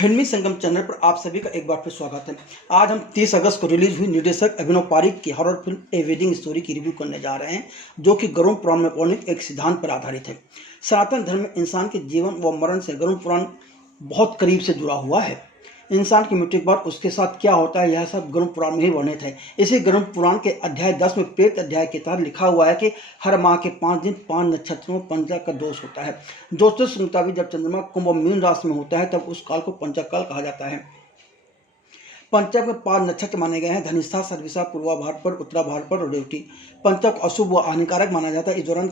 फिल्मी संगम चैनल पर आप सभी का एक बार फिर स्वागत है। आज हम 30 अगस्त को रिलीज हुई निर्देशक अभिनव पारिक की हॉरर फिल्म ए वेडिंग स्टोरी की रिव्यू करने जा रहे हैं, जो कि गरुड़ पुराण में पौराणिक एक सिद्धांत पर आधारित है। सनातन धर्म में इंसान के जीवन व मरण से गरुड़ पुराण बहुत करीब से जुड़ा हुआ है। इंसान की मृत्यु के बाद उसके साथ क्या होता है, यह सब गरुड़ पुराण में ही वर्णित है। इसी गरुड़ पुराण के अध्याय 10 में प्रेत अध्याय के तहत लिखा हुआ है कि हर माह के 5 दिन 5 नक्षत्रों में पंचक का दोष होता है। ज्योतिष के मुताबिक जब चंद्रमा कुंभ और मीन राशि में होता है तब उस काल को पंचक काल कहा जाता है। पंचक में 5 नक्षत्र माने गए हैं: धनिष्ठा, सर्विसा, पूर्वा भाद्रपद, उत्तरा भाद्रपद और रेवती। पंचक अशुभ व हानिकारक माना जाता है। इस दौरान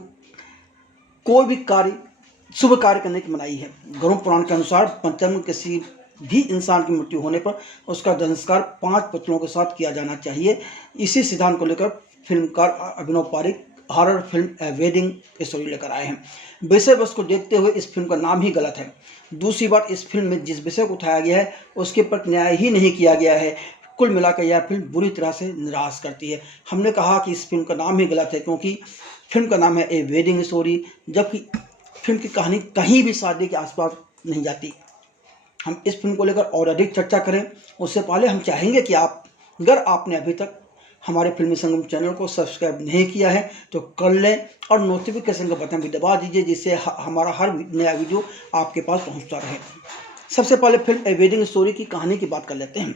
कोई भी शुभ कार्य करने की मनाही है। गरुड़ पुराण के अनुसार पंचक में किसी भी इंसान की मृत्यु होने पर उसका संस्कार 5 पुत्रों के साथ किया जाना चाहिए। इसी सिद्धांत को लेकर फिल्मकार अभिनव पारिक हॉरर फिल्म ए वेडिंग स्टोरी लेकर आए हैं। विषय वस्तु को देखते हुए इस फिल्म का नाम ही गलत है। दूसरी बात, इस फिल्म में जिस विषय को उठाया गया है उसके पर न्याय ही नहीं किया गया है। कुल मिलाकर यह फिल्म बुरी तरह से निराश करती है। हमने कहा कि इस फिल्म का नाम ही गलत है क्योंकि फिल्म का नाम है ए वेडिंग स्टोरी, जबकि फिल्म की कहानी कहीं भी शादी के आसपास नहीं जाती। हम इस फिल्म को लेकर और अधिक चर्चा करें उससे पहले हम चाहेंगे कि अगर आपने अभी तक हमारे फिल्मी संगम चैनल को सब्सक्राइब नहीं किया है तो कर लें और नोटिफिकेशन का बटन भी दबा दीजिए, जिससे हमारा हर नया वीडियो आपके पास पहुंचता रहे। सबसे पहले फिल्म ए वेडिंग स्टोरी की कहानी की बात कर लेते हैं।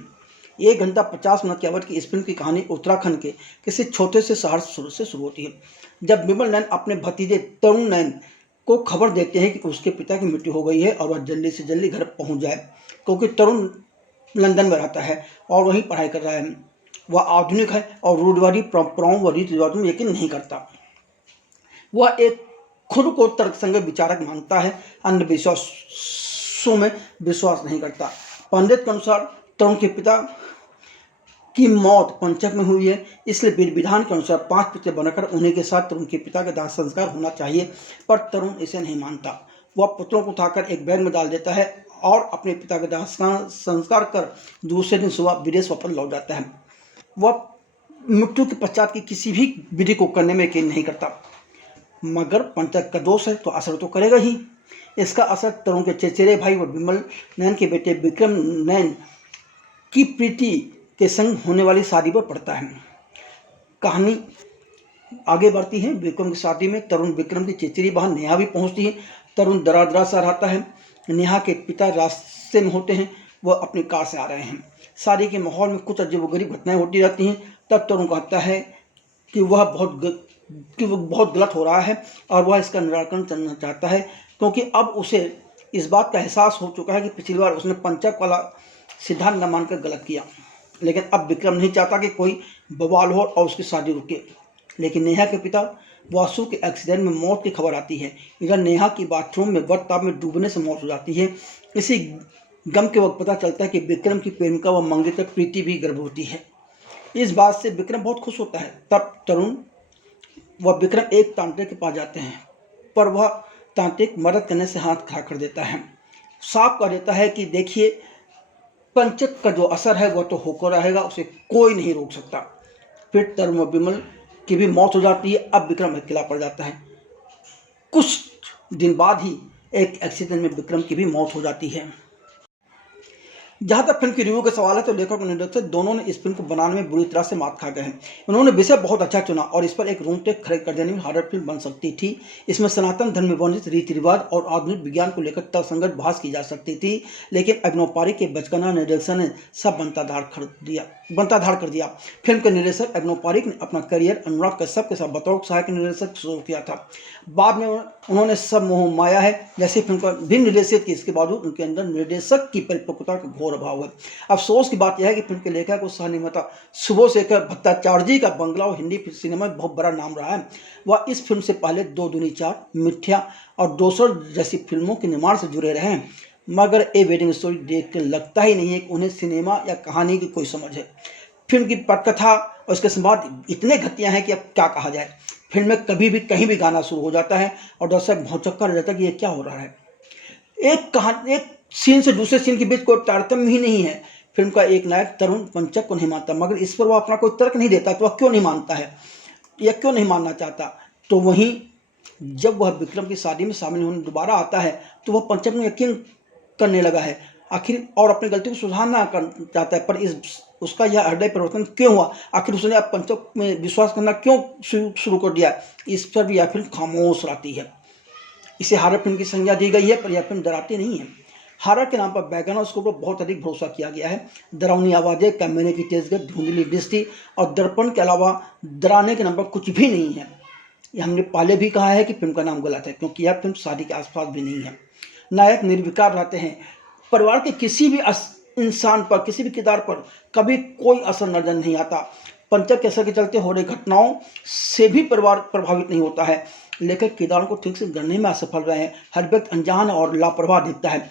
1 घंटा 50 मिनट की अवधि की इस फिल्म की कहानी उत्तराखंड के किसी छोटे से शहर से शुरू होती है। जब विमल नैन अपने भतीजे तरुण नैन को खबर देते हैं कि उसके पिता की मृत्यु हो गई है और वह जल्दी से जल्दी घर पहुंच जाए, क्योंकि तरुण लंदन में रहता है और वहीं पढ़ाई कर रहा है। वह आधुनिक है और रूढ़िवादी परंपराओं व रीति रिवाजों में यकीन नहीं करता। वह एक खुद को तर्कसंगत विचारक मानता है, अंधविश्वासों में विश्वास नहीं करता। पंडित के अनुसार तरुण के पिता की मौत पंचक में हुई है, इसलिए विधि विधान के अनुसार 5 पुत्र बनाकर उन्हीं के साथ तरुण के पिता का दाह संस्कार होना चाहिए, पर तरुण इसे नहीं मानता। वह पुत्रों को उठाकर एक बैग में डाल देता है और अपने पिता का दाह संस्कार कर दूसरे दिन सुबह विदेश वापस लौट जाता है। वह मृत्यु के पश्चात की किसी भी विधि को करने में यकीन नहीं करता, मगर पंचक का दोष है तो असर तो करेगा ही। इसका असर तरुण के चचेरे भाई और विमल नैन के बेटे विक्रम नैन की प्रीति के संग होने वाली शादी पर पड़ता है। कहानी आगे बढ़ती है। विक्रम की शादी में तरुण विक्रम की चचेरी बहन नेहा भी पहुंचती है। तरुण दरा सा रहता है। नेहा के पिता रास्ते में होते हैं, वह अपनी कार से आ रहे हैं। शादी के माहौल में कुछ अजीबोगरीब घटनाएं होती रहती हैं। तब तरुण कहता है कि वह बहुत गलत हो रहा है और वह इसका निराकरण करना चाहता है, क्योंकि अब उसे इस बात का एहसास हो चुका है कि पिछली बार उसने पंचक वाला सिद्धांत न मानकर गलत किया। लेकिन अब विक्रम नहीं चाहता कि कोई बवाल हो और उसकी शादी रुके। लेकिन नेहा के पिता वासु के एक्सीडेंट में मौत की खबर आती है। इधर नेहा की बाथरूम में बर्ताब में डूबने से मौत हो जाती है। इसी गम के वक्त पता चलता है कि विक्रम की प्रेमिका व मंगेतर प्रीति भी गर्भवती है। इस बात से विक्रम बहुत खुश होता है। तब तरुण व विक्रम एक तांत्रिक के पास जाते हैं, पर वह तांत्रिक मदद करने से हाथ खड़ा कर देता है। साफ कह देता है कि देखिए, पंचक का जो असर है वह तो होकर रहेगा, उसे कोई नहीं रोक सकता। फिर तरुण व विमल की भी मौत हो जाती है। अब विक्रम अकेला पड़ जाता है। कुछ दिन बाद ही एक एक्सीडेंट में विक्रम की भी मौत हो जाती है। जहाँ तक फिल्म की रिव्यू का सवाल है तो लेखक और निर्देशक दोनों ने इस फिल्म को बनाने में बुरी तरह से मात खा गए हैं। उन्होंने विषय बहुत अच्छा चुना और इस पर एक रोंगटे खड़े कर देने में हॉरर फिल्म बन सकती थी। इसमें सनातन धर्म में वर्णित रीति रिवाज और आधुनिक विज्ञान को लेकर तर्कसंगत बहस की जा सकती थी, लेकिन अभिनव पारिक के बचकाना निर्देशन ने सब बनता धाड़ कर दिया। फिल्म के निर्देशक अभिनव पारिक ने अपना करियर अनुराग कश्यप के साथ बतौर सहायक निर्देशक शुरू किया था। बाद में उन्होंने सब मोह माया है जैसी फिल्म को भी निर्देशित की। इसके बावजूद उनके अंदर निर्देशक की परिपक्वता का घोर अभाव है। अफसोस की बात यह है कि फिल्म के लेखक और सह निर्माता शुभोशेखर भट्टाचार्य का बंगला और हिंदी सिनेमा में बहुत बड़ा नाम रहा है। वह इस फिल्म से पहले 2 दूनी 4, मिथ्या और दोसर जैसी फिल्मों के निर्माण से जुड़े रहे हैं, मगर ए वेडिंग स्टोरी देख कर लगता ही नहीं है कि उन्हें सिनेमा या कहानी की कोई समझ है। फिल्म की पटकथा और उसके संवाद इतने घटिया हैं कि अब क्या कहा जाए। फिल्म में कभी भी कहीं भी गाना शुरू हो जाता है और दर्शक भौचक्का रह जाता है कि ये क्या हो रहा है। एक सीन से दूसरे सीन के बीच कोई तारतम्य ही नहीं है। फिल्म का एक नायक तरुण पंचक को नहीं मानता, मगर इस पर वह अपना कोई तर्क नहीं देता। तो वह क्यों नहीं मानता है या क्यों नहीं मानना चाहता? तो वहीं जब वह विक्रम की शादी में शामिल होने दोबारा आता है तो वह पंचक में यकीन करने लगा है। आखिर और अपनी गलती को सुधारना चाहता है, पर उसका यह हृदय परिवर्तन क्यों हुआ, आखिर उसने अब पंचक में विश्वास करना क्यों शुरू कर दिया, इस पर भी यह फिल्म खामोश रहती है। इसे हॉरर फिल्म की संज्ञा दी गई है, पर यह फिल्म डराती नहीं है। हॉरर के नाम पर बैकग्राउंड और उसके ऊपर बहुत अधिक भरोसा किया गया है। डरावनी आवाज़ें, कैमरे की तेज गति, धुंधली दृष्टि और दर्पण के अलावा डराने के नाम पर कुछ भी नहीं है। ये हमने पहले भी कहा है कि फिल्म का नाम गलत है, क्योंकि यह फिल्म शादी के आसपास भी नहीं है। नायक निर्विकार रहते हैं, परिवार के किसी भी इंसान पर, किसी भी किरदार पर कभी कोई असर नजर नहीं आता। पंचर के असर के चलते हो रही घटनाओं से भी परिवार प्रभावित नहीं होता है। लेखक किरदारों को ठीक से गढ़ने में असफल रहे हैं। हर व्यक्ति अनजान और लापरवाह दिखता है।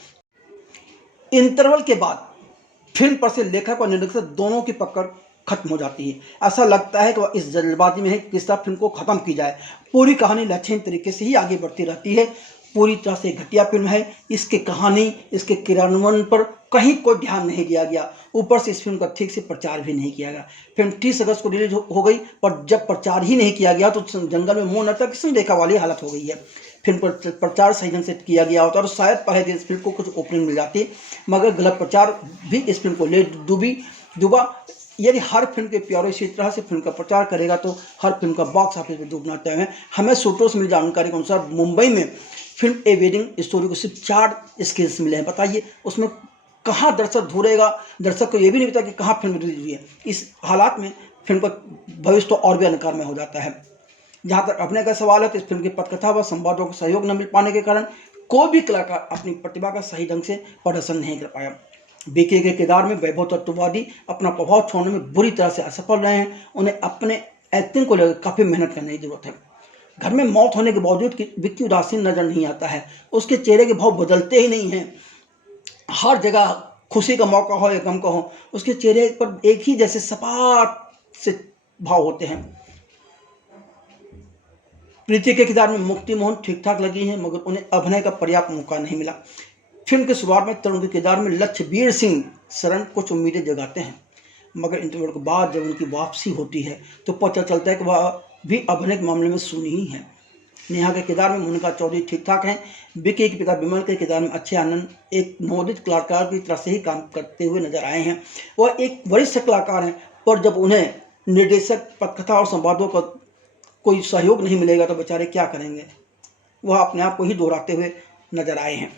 इंटरवल के बाद फिल्म पर से लेखक और निर्देशक दोनों की पकड़ खत्म हो जाती है। ऐसा लगता है कि वह इस जल्दबाजी में है कि किस तरह फिल्म को खत्म की जाए। पूरी कहानी लक्षण तरीके से ही आगे बढ़ती रहती है। पूरी तरह से घटिया फिल्म है। इसकी कहानी, इसके क्रियान्वयन पर कहीं कोई ध्यान नहीं दिया गया। ऊपर से इस फिल्म का ठीक से प्रचार भी नहीं किया गया। फिल्म 30 अगस्त को रिलीज हो गई, पर जब प्रचार ही नहीं किया गया तो जंगल में मुंह नचा किसने देखा वाली हालत हो गई है। फिल्म पर प्रचार सही ढंग से किया गया होता और शायद पहले दिन इस फिल्म को कुछ ओपनिंग मिल जाती, मगर गलत प्रचार भी इस फिल्म को ले डूबा। यदि हर फिल्म के प्यारो इसी तरह से फिल्म का प्रचार करेगा तो हर फिल्म का बॉक्स ऑफिस में डूबना तय है। हमें सूत्रों से मिली जानकारी के अनुसार मुंबई में फिल्म ए वेडिंग स्टोरी को सिर्फ 4 स्क्रीन्स मिले हैं। बताइए उसमें कहाँ दर्शक ढूंढेगा। दर्शक को ये भी नहीं पता कि कहाँ फिल्म रिलीज हुई है। इस हालात में फिल्म का भविष्य तो और भी अंधकार में हो जाता है। जहाँ तक अभिनय का सवाल है तो इस फिल्म की पटकथा व संवादों को सहयोग न मिल पाने के कारण कोई भी कलाकार अपनी प्रतिभा का सही ढंग से प्रदर्शन नहीं कर पाया। बीके के किरदार में वैभव तत्ववादी अपना प्रभाव छोड़ने में बुरी तरह से असफल रहे हैं। उन्हें अपने एक्टिंग को लेकर काफ़ी मेहनत करने की जरूरत है। घर में मौत होने के बावजूद विक्की उदासीन नजर नहीं आता है। उसके चेहरे के भाव बदलते ही नहीं हैं। हर जगह खुशी का मौका हो या गम का हो, उसके चेहरे पर एक ही जैसे सपाट से भाव होते हैं। प्रीति के किरदार में मुक्ति मोहन ठीक ठाक लगी हैं, मगर उन्हें अभिनय का पर्याप्त मौका नहीं मिला। फिल्म के शुरुआत में तरुण के किरदार में लक्ष्यवीर सिंह शरण कुछ उम्मीदें जगाते हैं, मगर इंटरवल के बाद जब उनकी वापसी होती है तो पता चलता है कि वह भी अभिनय के मामले में शून्य ही है। नेहा के किरदार में मोनिका चौधरी ठीक ठाक हैं। विकी के पिता विमल के किरदार में अक्षय आनंद एक नवोदित कलाकार की तरह से ही काम करते हुए नजर आए हैं। वह एक वरिष्ठ कलाकार हैं, पर जब उन्हें निर्देशक, पटकथा और संवादों का कोई सहयोग नहीं मिलेगा तो बेचारे क्या करेंगे। वह अपने आप को ही दोहराते हुए नजर आए हैं।